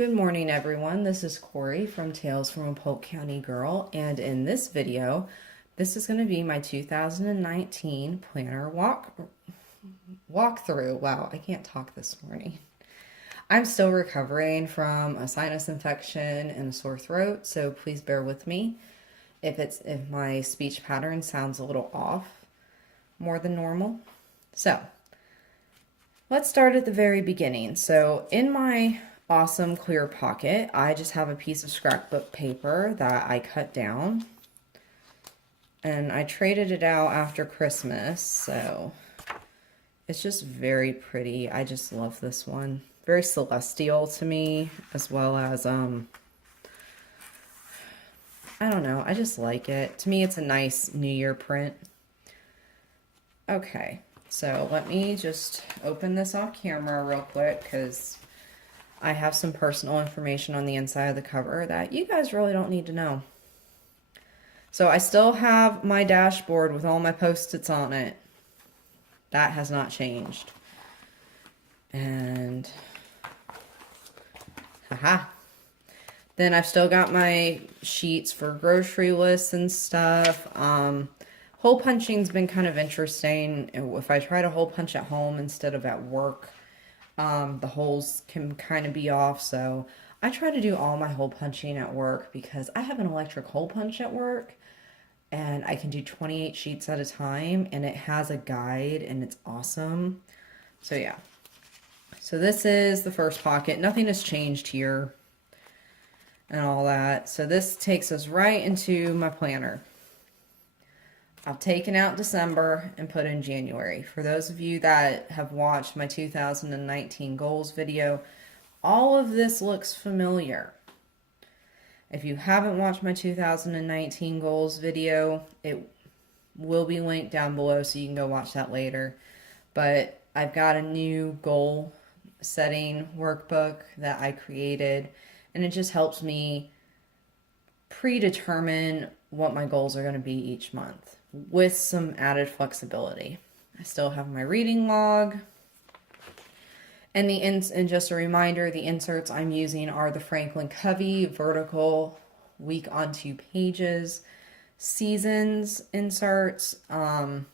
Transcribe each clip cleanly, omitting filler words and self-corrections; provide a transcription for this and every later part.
Good morning, everyone. This is Corey from Tales from a Polk County Girl, and in this video, this is going to be my 2019 planner walkthrough. Wow, I can't talk this morning. I'm still recovering from a sinus infection and a sore throat, so please bear with me if my speech pattern sounds a little off more than normal. So, let's start at the very beginning. So, in my awesome clear pocket, I just have a piece of scrapbook paper that I cut down, and I traded it out after Christmas, so it's just very pretty. I just love this one. Very celestial to me, as well as I don't know, I just like it. To me, it's a nice New Year print. Okay, so let me just open this off camera real quick because I have some personal information on the inside of the cover that you guys really don't need to know. So I still have my dashboard with all my Post-its on it. That has not changed. And, haha. Then I've still got my sheets for grocery lists and stuff. Hole punching's been kind of interesting. If I try to hole punch at home instead of at work, the holes can kind of be off, so I try to do all my hole punching at work because I have an electric hole punch at work and I can do 28 sheets at a time, and it has a guide and it's awesome. So yeah, so this is the first pocket. Nothing has changed here and all that. So this takes us right into my planner. I've taken out December and put in January. For those of you that have watched my 2019 goals video, all of this looks familiar. If you haven't watched my 2019 goals video, it will be linked down below so you can go watch that later. But I've got a new goal setting workbook that I created, and it just helps me predetermine what my goals are going to be each month, with some added flexibility. I still have my reading log. And just a reminder, the inserts I'm using are the Franklin Covey vertical week on 2 pages seasons inserts. What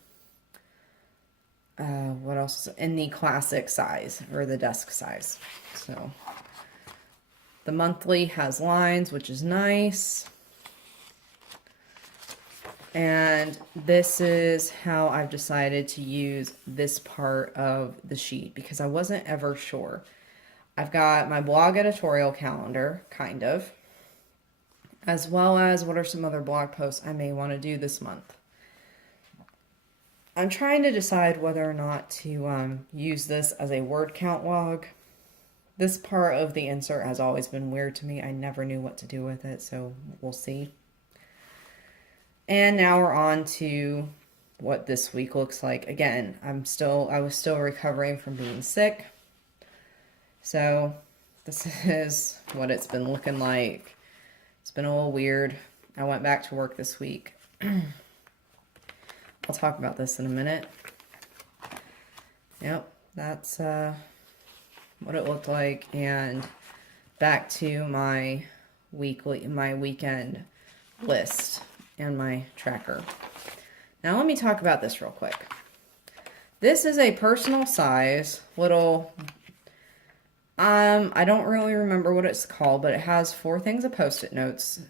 else? In the classic size, or the desk size. So the monthly has lines, which is nice. And this is how I've decided to use this part of the sheet because I wasn't ever sure. I've got my blog editorial calendar, kind of, as well as what are some other blog posts I may want to do this month. I'm trying to decide whether or not to use this as a word count log. This part of the insert has always been weird to me. I never knew what to do with it, so we'll see. And now we're on to what this week looks like. Again, I was still recovering from being sick. So this is what it's been looking like. It's been a little weird. I went back to work this week. I'll talk about this in a minute. Yep, that's what it looked like. And back to my weekend list and my tracker. Now let me talk about this real quick. This is a personal size little, I don't really remember what it's called, but it has 4 things of Post-it notes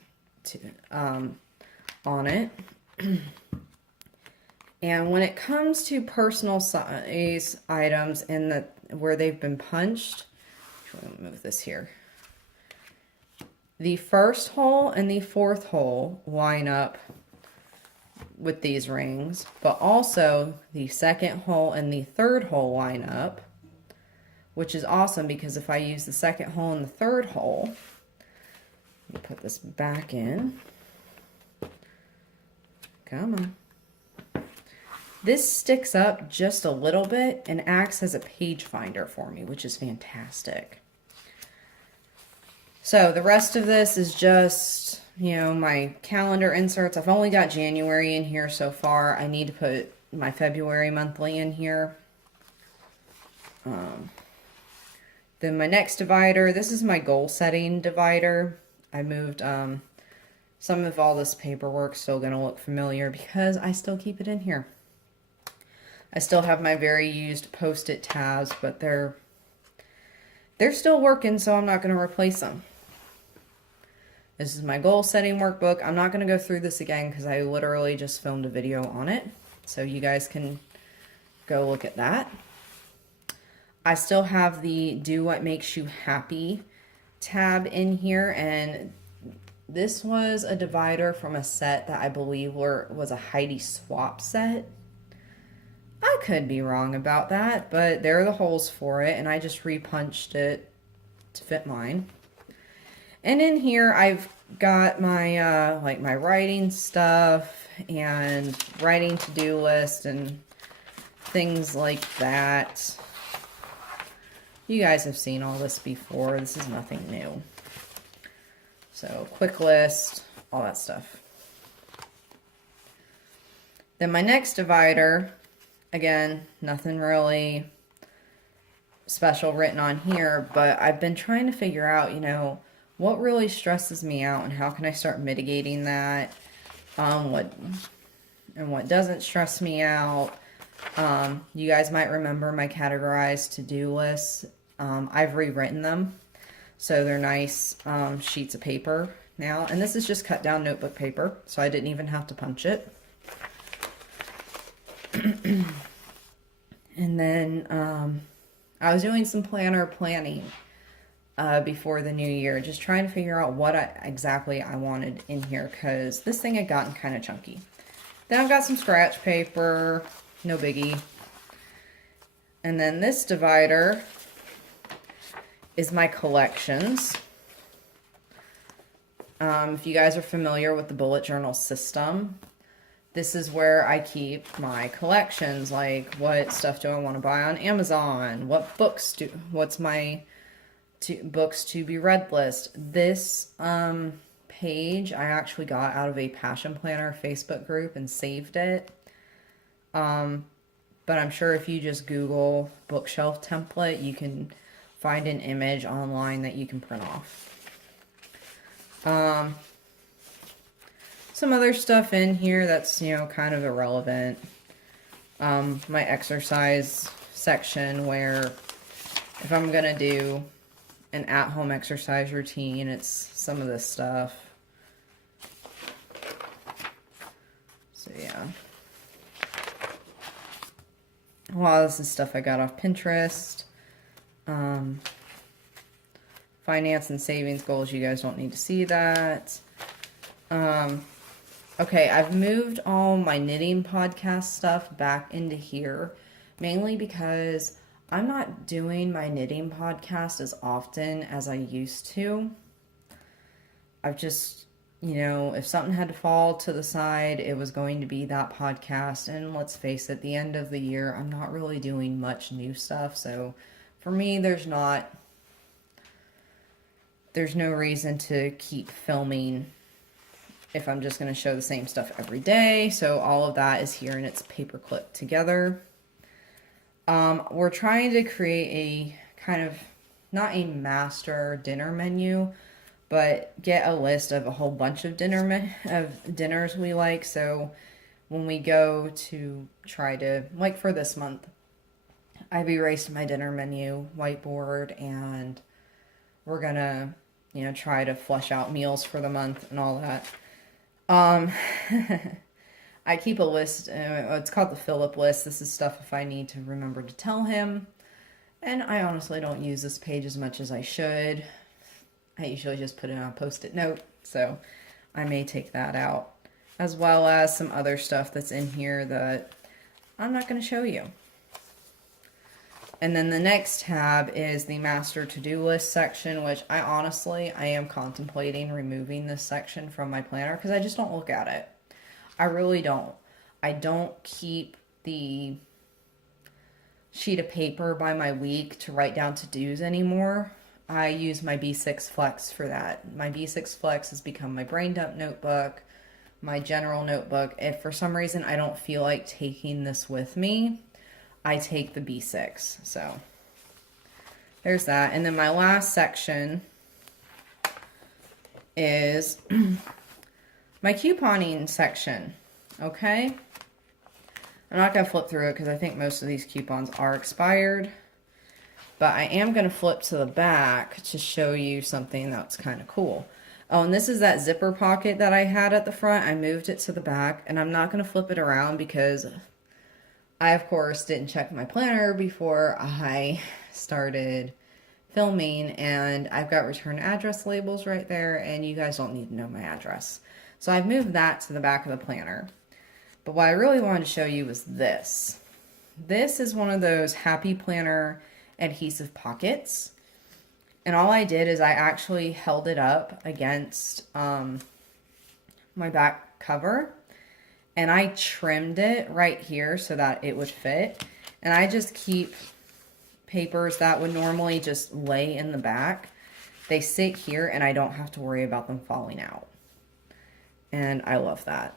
on it. And when it comes to personal size items in where they've been punched, let me move this here. The first hole and the 4th hole line up with these rings, but also the 2nd hole and the 3rd hole line up, which is awesome because if I use the 2nd hole and the 3rd hole, let me put this back in. Come on. This sticks up just a little bit and acts as a page finder for me, which is fantastic. So the rest of this is just, my calendar inserts. I've only got January in here so far. I need to put my February monthly in here. Then my next divider, this is my goal setting divider. I moved some of all this paperwork, still going to look familiar because I still keep it in here. I still have my very used Post-it tabs, but they're still working, so I'm not going to replace them. This is my goal setting workbook. I'm not going to go through this again because I literally just filmed a video on it. So you guys can go look at that. I still have the Do What Makes You Happy tab in here. And this was a divider from a set that I believe was a Heidi swap set. I could be wrong about that, but there are the holes for it. And I just repunched it to fit mine. And in here, I've got my, like my writing stuff and writing to-do list and things like that. You guys have seen all this before. This is nothing new. So, quick list, all that stuff. Then my next divider, again, nothing really special written on here, but I've been trying to figure out, you know, what really stresses me out and how can I start mitigating that? What doesn't stress me out? You guys might remember my categorized to-do lists. I've rewritten them, so they're nice sheets of paper now. And this is just cut down notebook paper, so I didn't even have to punch it. And then I was doing some planning before the new year, just trying to figure out what exactly I wanted in here, because this thing had gotten kind of chunky. Then I've got some scratch paper, no biggie. And then this divider is my collections. If you guys are familiar with the bullet journal system, this is where I keep my collections, like what stuff do I want to buy on Amazon, what's my books to be read list. This page I actually got out of a Passion Planner Facebook group and saved it. But I'm sure if you just Google bookshelf template, you can find an image online that you can print off. Some other stuff in here that's, you know, kind of irrelevant. My exercise section, where if I'm going to do an at-home exercise routine, it's some of this stuff. So yeah. A lot of this is stuff I got off Pinterest. Finance and savings goals, you guys don't need to see that. Okay, I've moved all my knitting podcast stuff back into here, mainly because I'm not doing my knitting podcast as often as I used to. I've just, you know, if something had to fall to the side, it was going to be that podcast. And let's face it, the end of the year, I'm not really doing much new stuff. So for me, there's no reason to keep filming if I'm just going to show the same stuff every day. So all of that is here and it's paperclip together. We're trying to create a kind of, not a master dinner menu, but get a list of a whole bunch of dinners we like. So when we go to try to, like for this month, I've erased my dinner menu whiteboard, and we're gonna, you know, try to flush out meals for the month and all that. I keep a list, it's called the Philip list. This is stuff if I need to remember to tell him. And I honestly don't use this page as much as I should. I usually just put it on a Post-it note, so I may take that out. As well as some other stuff that's in here that I'm not going to show you. And then the next tab is the master to-do list section, which I am contemplating removing this section from my planner because I just don't look at it. I really don't. I don't keep the sheet of paper by my week to write down to-dos anymore. I use my B6 Flex for that. My B6 Flex has become my brain dump notebook, my general notebook. If for some reason I don't feel like taking this with me, I take the B6. So there's that. And then my last section is my couponing section, okay? I'm not going to flip through it because I think most of these coupons are expired. But I am going to flip to the back to show you something that's kind of cool. Oh, and this is that zipper pocket that I had at the front. I moved it to the back, and I'm not going to flip it around because I, of course, didn't check my planner before I started filming, and I've got return address labels right there, and you guys don't need to know my address. So I've moved that to the back of the planner. But what I really wanted to show you was this. This is one of those Happy Planner adhesive pockets. And all I did is I actually held it up against my back cover. And I trimmed it right here so that it would fit. And I just keep papers that would normally just lay in the back. They sit here and I don't have to worry about them falling out. And I love that.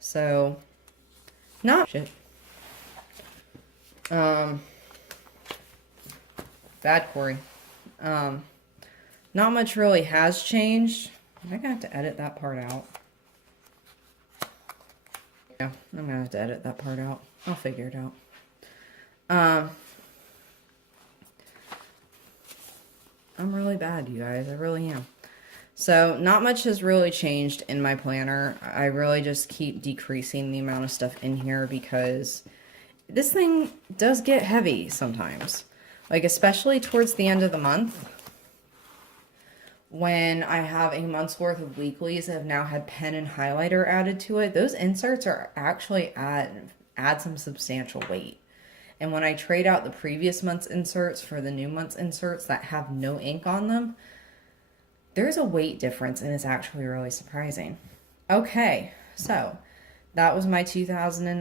So, not shit. Bad Corey. Not much really has changed. Am I gonna have to edit that part out? Yeah, I'm gonna have to edit that part out. I'll figure it out. I'm really bad, you guys. I really am. So, not much has really changed in my planner. I really just keep decreasing the amount of stuff in here because this thing does get heavy sometimes. Like, especially towards the end of the month, when I have a month's worth of weeklies that have now had pen and highlighter added to it, those inserts are actually add some substantial weight. And when I trade out the previous month's inserts for the new month's inserts that have no ink on them, there's a weight difference, and it's actually really surprising. Okay, so that was my 2019